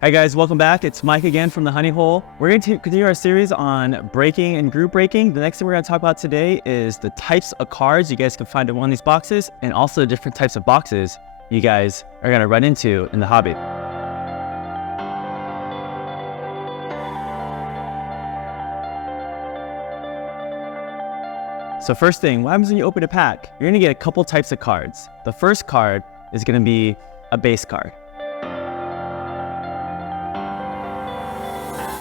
Hi guys, welcome back. It's Mike again from the Honey Hole. We're going to continue our series on breaking and group breaking. The next thing we're going to talk about today is the types of cards you guys can find in one of these boxes, and also the different types of boxes you guys are going to run into in the hobby. So first thing, what happens when you open a pack? You're going to get a couple types of cards. The first card is going to be a base card.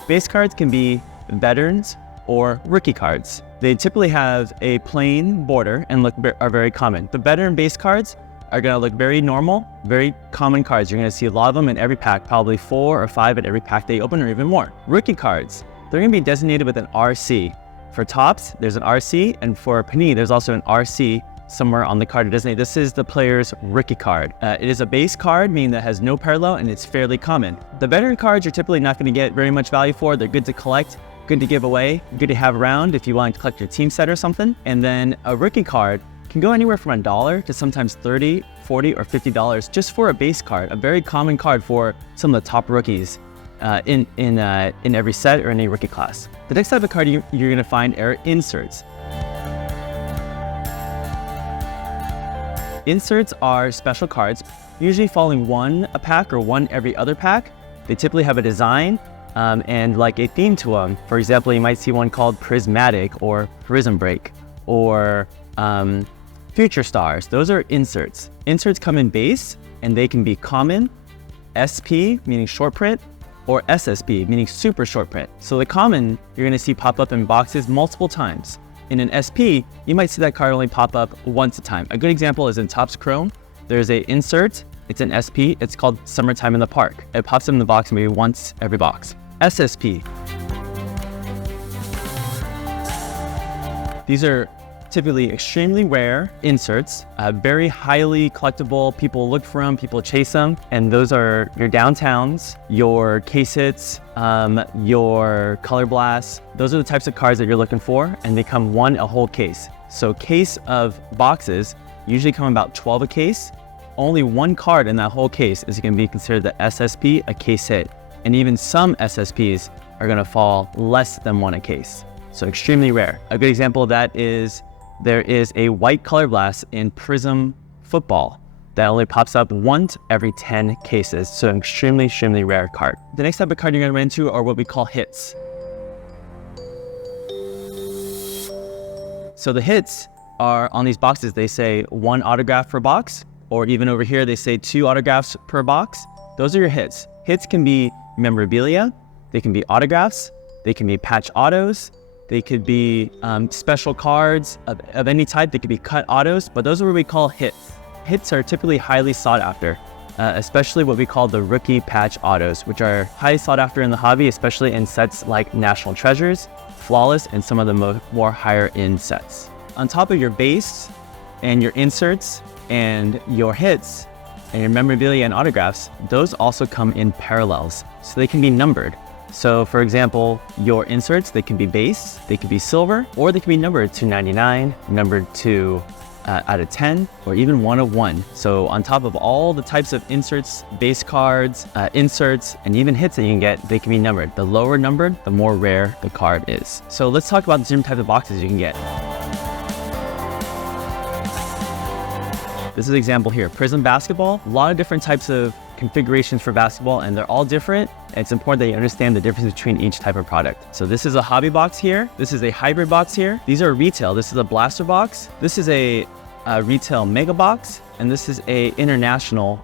Base cards can be veterans or rookie cards. They typically have a plain border and are very common. The veteran base cards are going to look very normal, very common cards. You're going to see a lot of them in every pack, probably 4 or 5 at every pack they open or even more. Rookie cards, they're going to be designated with an RC. For Topps, there's an RC, and for Panini, there's also an RC somewhere on the card designated. This is the player's rookie card. It is a base card, meaning that has no parallel, and it's fairly common. The veteran cards you're typically not going to get very much value for. They're good to collect, good to give away, good to have around if you want to collect your team set or something. And then a rookie card can go anywhere from $1 to sometimes $30, $40, or $50 just for a base card, a very common card for some of the top rookies in every set or in any rookie class. The next type of card you're going to find are inserts. Inserts are special cards, usually following one a pack or one every other pack. They typically have a design and like a theme to them. For example, you might see one called Prismatic or Prism Break or Future Stars. Those are inserts. Inserts come in base and they can be common, SP, meaning short print, or SSP, meaning super short print. So the common you're going to see pop up in boxes multiple times. In an SP, you might see that card only pop up once a time. A good example is in Topps Chrome. There's a insert, it's an SP, it's called Summertime in the Park. It pops in the box maybe once every box. SSP. These are typically extremely rare inserts, very highly collectible. People look for them, people chase them, and those are your downtowns, your case hits, your color blasts. Those are the types of cards that you're looking for, and they come a whole case. So case of boxes usually come about 12 a case. Only one card in that whole case is going to be considered the SSP, a case hit. And even some SSPs are going to fall less than one a case. So extremely rare. A good example of that is there is a white color blast in Prism Football that only pops up once every 10 cases. So an extremely rare card. The next type of card you're going to run into are what we call hits. So the hits are on these boxes, they say 1 autograph per box, or even over here, they say 2 autographs per box. Those are your hits. Hits can be memorabilia, they can be autographs, they can be patch autos, they could be special cards of any type. They could be cut autos, but those are what we call hits. Hits are typically highly sought after, especially what we call the rookie patch autos, which are highly sought after in the hobby, especially in sets like National Treasures, Flawless, and some of the more higher end sets. On top of your base and your inserts and your hits and your memorabilia and autographs, those also come in parallels, so they can be numbered. So for example, your inserts, they can be base, they can be silver, or they can be numbered to 99, numbered to out of 10, or even 1 of 1. So on top of all the types of inserts, base cards, inserts, and even hits that you can get, they can be numbered. The lower numbered, the more rare the card is. So let's talk about the different types of boxes you can get. This is an example here, Prism Basketball. A lot of different types of configurations for basketball, and they're all different. It's important that you understand the difference between each type of product. So this is a hobby box here. This is a hybrid box here. These are retail. This is a blaster box. This is a retail mega box, and this is a international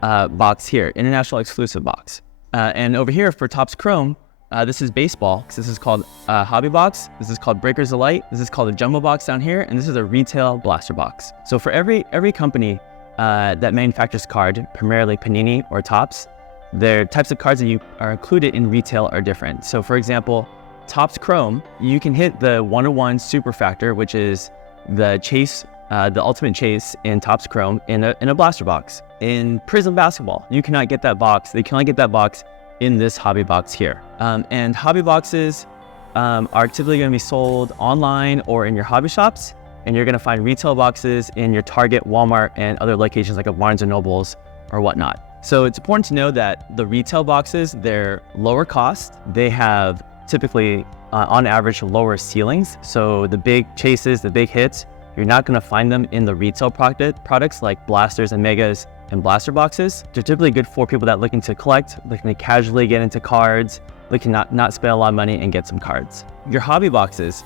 box here, international exclusive box. And over here for Topps Chrome, this is baseball, because this is called hobby box. This is called Breakers of Light. This is called a jumbo box down here, and this is a retail blaster box. So for every company that manufactures card, primarily Panini or Topps, their types of cards that are included in retail are different. So for example, Topps Chrome, you can hit the 101 Super Factor, which is the chase, the ultimate chase in Topps Chrome in a blaster box. In Prism Basketball, you cannot get that box. They can only get that box in this hobby box here. And hobby boxes are typically going to be sold online or in your hobby shops, and you're going to find retail boxes in your Target, Walmart, and other locations like a Barnes & Nobles or whatnot. So it's important to know that the retail boxes, they're lower cost. They have typically, on average, lower ceilings. So the big chases, the big hits, you're not gonna find them in the retail products like blasters and megas and blaster boxes. They're typically good for people that are looking to collect, looking to casually get into cards, looking to not spend a lot of money and get some cards. Your hobby boxes,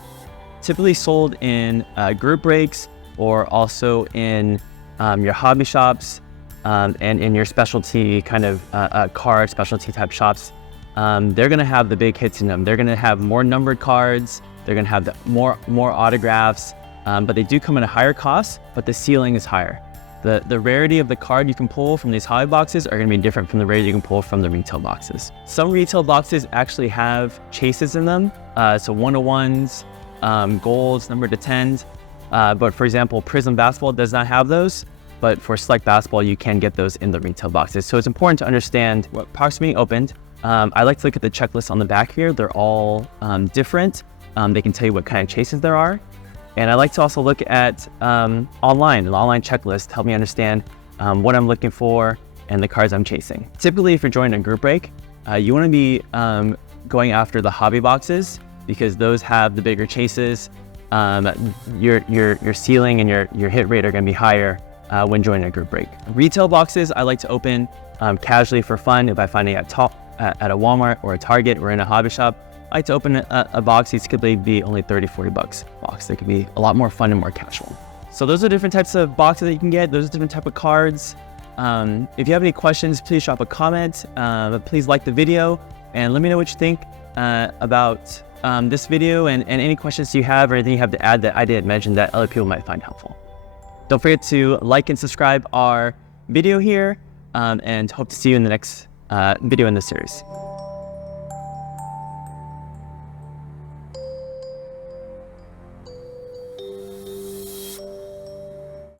typically sold in group breaks or also in your hobby shops, and in your specialty kind of card specialty type shops. They're gonna have the big hits in them. They're gonna have more numbered cards. They're gonna have more autographs, but they do come at a higher cost, but the ceiling is higher. The rarity of the card you can pull from these hobby boxes are gonna be different from the rarity you can pull from the retail boxes. Some retail boxes actually have chases in them, so 1-to-1s, golds, number to 10s, but for example, Prism Basketball does not have those. But for Select Basketball, you can get those in the retail boxes. So it's important to understand what products are being opened. I like to look at the checklist on the back here. They're all different. They can tell you what kind of chases there are. And I like to also look at an online checklist to help me understand what I'm looking for and the cards I'm chasing. Typically, if you're joining a group break, you want to be going after the hobby boxes because those have the bigger chases. Your ceiling and your hit rate are going to be higher when joining a group break. Retail boxes, I like to open casually for fun. If I find it at a Walmart or a Target or in a hobby shop, I like to open a box. These could be only 30, 40 bucks a box. They could be a lot more fun and more casual. So those are different types of boxes that you can get. Those are different type of cards. If you have any questions, please drop a comment. Please like the video and let me know what you think about this video and any questions you have or anything you have to add that I didn't mention that other people might find helpful. Don't forget to like and subscribe our video here, and hope to see you in the next video in this series.